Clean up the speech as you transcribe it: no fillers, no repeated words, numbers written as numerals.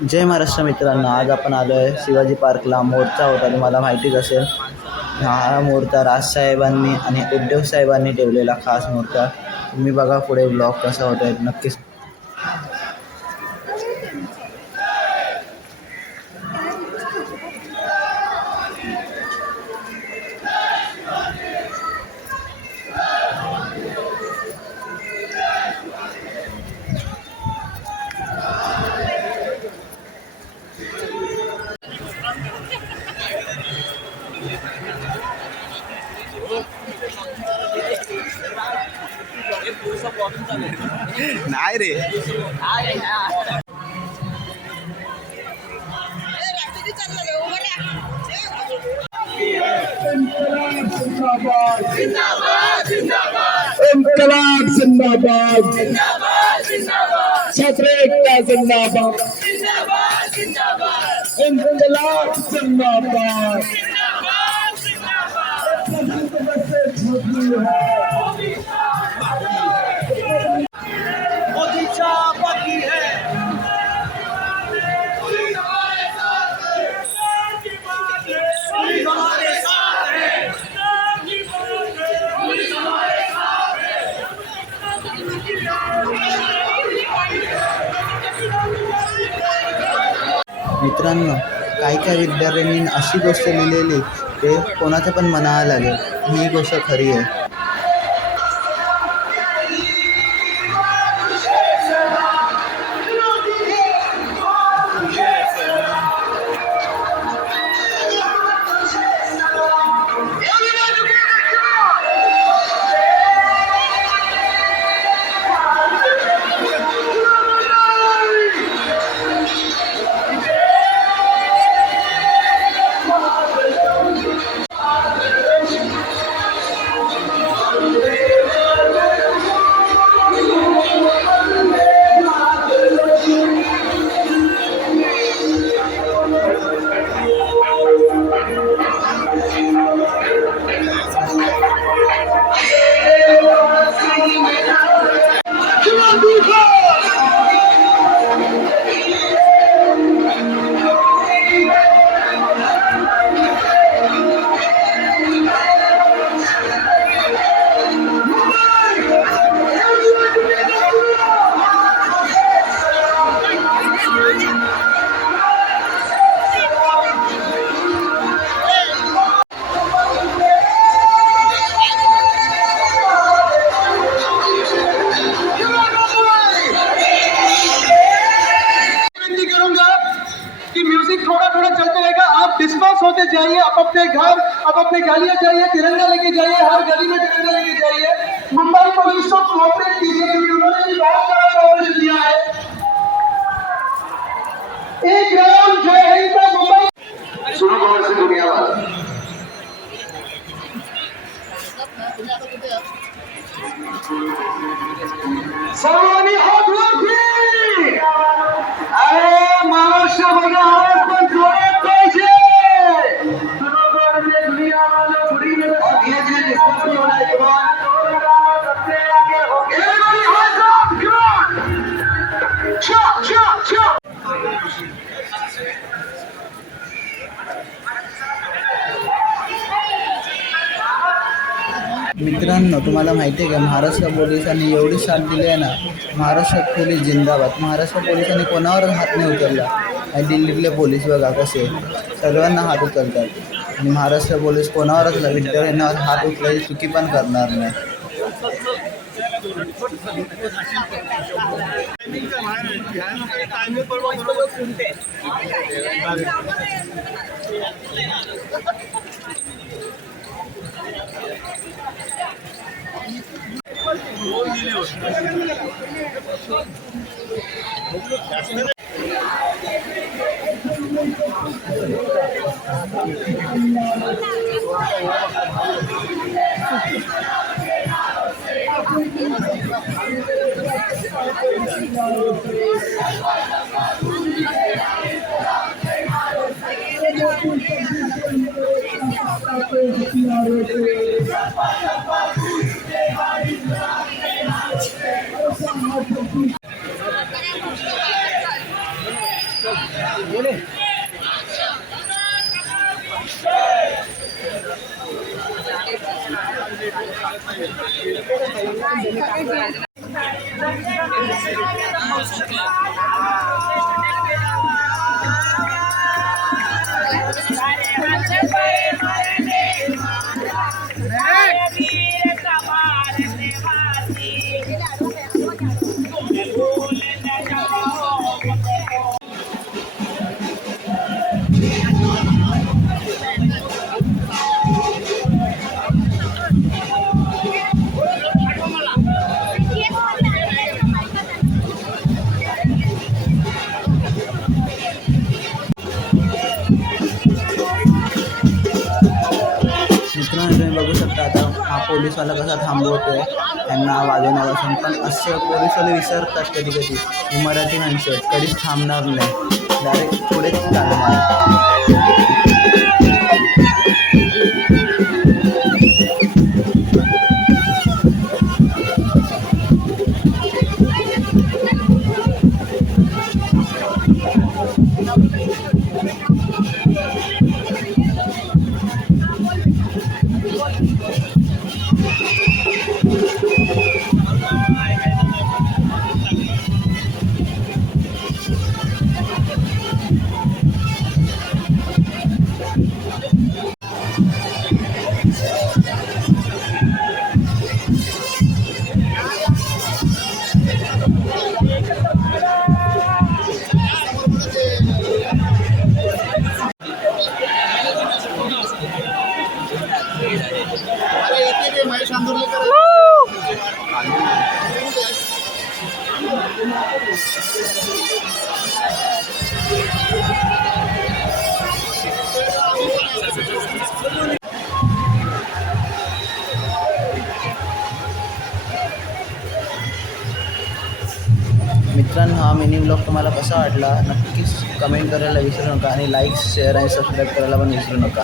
जय महाराष्ट्र मित्रांनो, आज आपण आलो आहे शिवाजी पार्कला. मोर्चा होता, तुम्हाला माहितीच असेल. हा मोर्चा राजसाहेबांनी आणि उद्धव साहेबांनी ठेवलेला खास मोर्चा. तुम्ही बघा पुढे ब्लॉग कसा होता आहे नक्कीच. नाही रे इन्कलाब जिंदाबाद, छात्र एकता जिंदाबाद, इन्कलाब जिंदाबाद। मोदीचा बाकी है मित्रांनो, काही काही विद्यार्थ्यांनी अशी गोष्ट लिहिलेली ते कोणाचं पण म्हणावं लागेल, ही गोष्ट खरी आहे. डिस्पर्स होते जाइए, आप अपने घर, आप अपने गलियां जाइए, तिरंगा लेके जाइए, हर गली में तिरंगा लेके जाइए। मुंबई पुलिस को कोऑपरेट कीजिए क्योंकि उन्होंने भी बहुत बड़ा कोऑपरेशन दिया है। एक ग्राम जय हिंद का मुंबई सुनो गौर से दुनिया वाला। सर्वांनी हात वरती। अरे महाराष्ट्र बघा, आवाज पण जोरात पाहिजे। मित्रांनो, तुम्हाला माहिती आहे का, महाराष्ट्र पोलिसांनी एवढी साथ दिली आहे ना. महाराष्ट्र पोलीस जिंदाबाद. महाराष्ट्र पोलिसांनी कोणावर हात नाही उचलला. आणि दिल्लीतले पोलीस बघा कसे सर्वांना हात उचलतात. आणि महाराष्ट्र पोलीस कोणावरच विद्यार्थ्यांना हात उचलायची चुकी पण करणार नाही. मित्रांनो तुम्ही बघू शकता आता हा पोलीसवाला कसा थांबवतोय त्यांना वाजवण्यापासून, पण असे पोलीसवाले विसरतात कधी कधी ही मराठी माणसं आहेत, कधीच थांबणार नाही, डायरेक्ट पुढेच चालणार. मित्रांनो हा मिनी ब्लॉग तुम्हाला कसा वाटला नक्कीच कमेंट करायला विसरू नका आणि लाईक शेअर आणि सबस्क्राईब करायला पण विसरू नका.